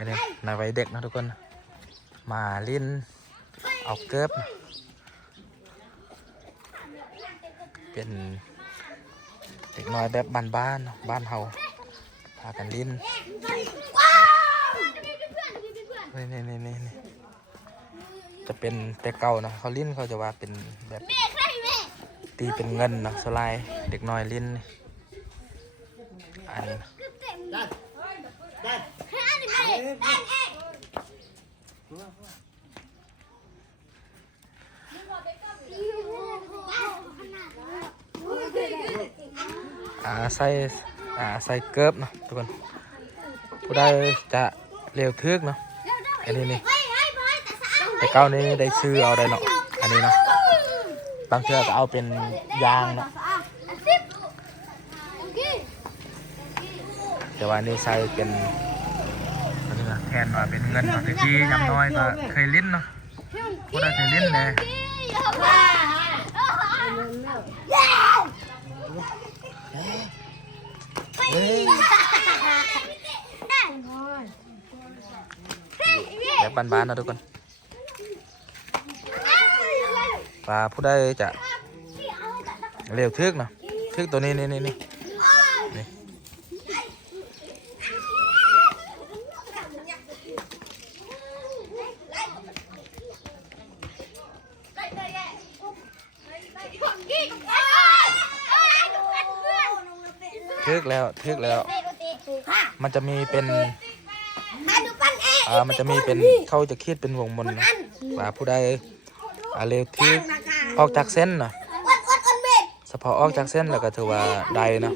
อันนี้ในวัยเด็กนะทุกคนมาเล่นเอาเกิบเป็นเด็กน้อยแบบบ้านๆบ้านเฮาพากันเล่นนี่จะเป็นแต่เก่านะเขาเล่นเขาจะว่าเป็นแบบตีเป็นเงินนะสลายเด็กน้อยเล่นอันนี้ใส่เกิบเนาะทุกคนผู้ได้จะเร็วทึกเนาะอันนี้แต่เก้านี้ได้ซื้อเอาได้เนาะอันนี้เนาะบางเทื่อก็เอาเป็นยางเนาะแต่ว่านี่ใส่เป็นนี่นะแทนว่าเป็นเงินเนาะที่ยำน้อยก็เคยลิ้นเนาะผู้ได้เคยลิ้นเลยแบบบ้านๆนะทุกคนปลาผู้ได้จะเร็วทึกเนาะทึกตัวนี้นี่ทึกแล้วมันจะมีเป็นเขาจะคิดเป็นวงมนนะว่าผู้ใดเร็วทึกออกจากเส้นนะเฉพาะออกจากเส้นแล้วก็ถือว่าใดนะ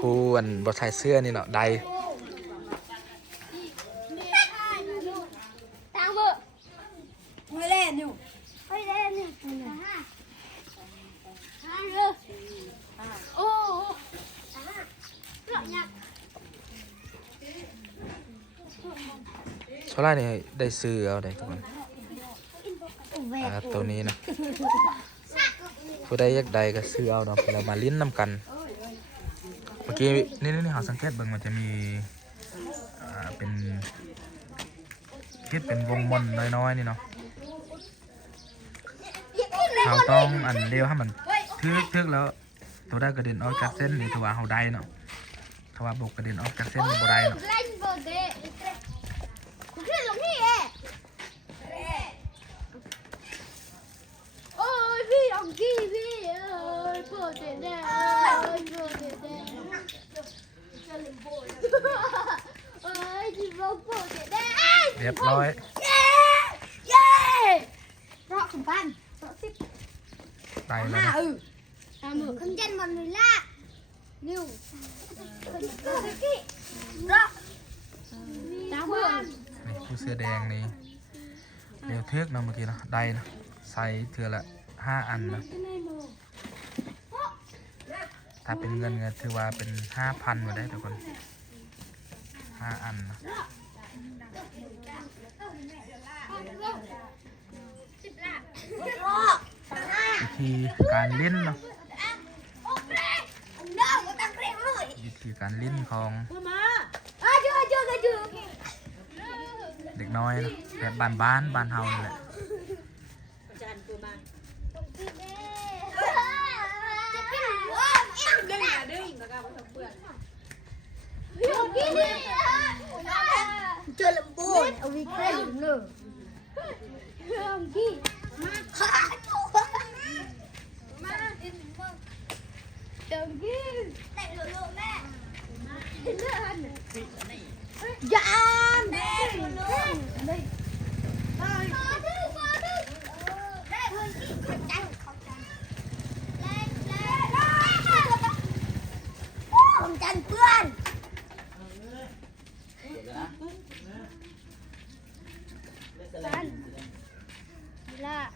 ผู้บดใส่เสื้อนี่เนาะใดโซล่าเนี่ยได้ซื้อเอาได้ทุกคนตัวนี้นะผู้ใดอยากได้ก็ซื้อเอาเนาะเรามาลิ้นนำกันเมื่อกี้นี่เขาสังเกตเบิ่งมันจะมีเป็นคิดเป็นวงมนน้อยๆนี่เนาะเราต้องอันเดียวให้มันทึกแล้วตัวได้กระเด็นออกจากเส้นนี่ถือว่าเขาได้เนาะถือว่าบกกระเด็นออกจากเส้นบ่ได้เนาะเรียบร้อยรอของบ้านได้แล้วนะขึ้นเจนมันเลยล่ะนิ้วรอตาเบื่อนี่ผู้เสื้อแดงนี่เรียวเทือกนะเมื่อกี้นะได้นะใส่เทือละ5 อันนะถ้าเป็นเงินถือว่าเป็น 5,000มาได้ทุกคน5 อันนะวิธีการเล่นเนาะวิธีการเล่นของเด็กน้อยนะแบบบ้านเฮานี่แหละเจอลำโบนเอาวิเคราะห์หนึ่ง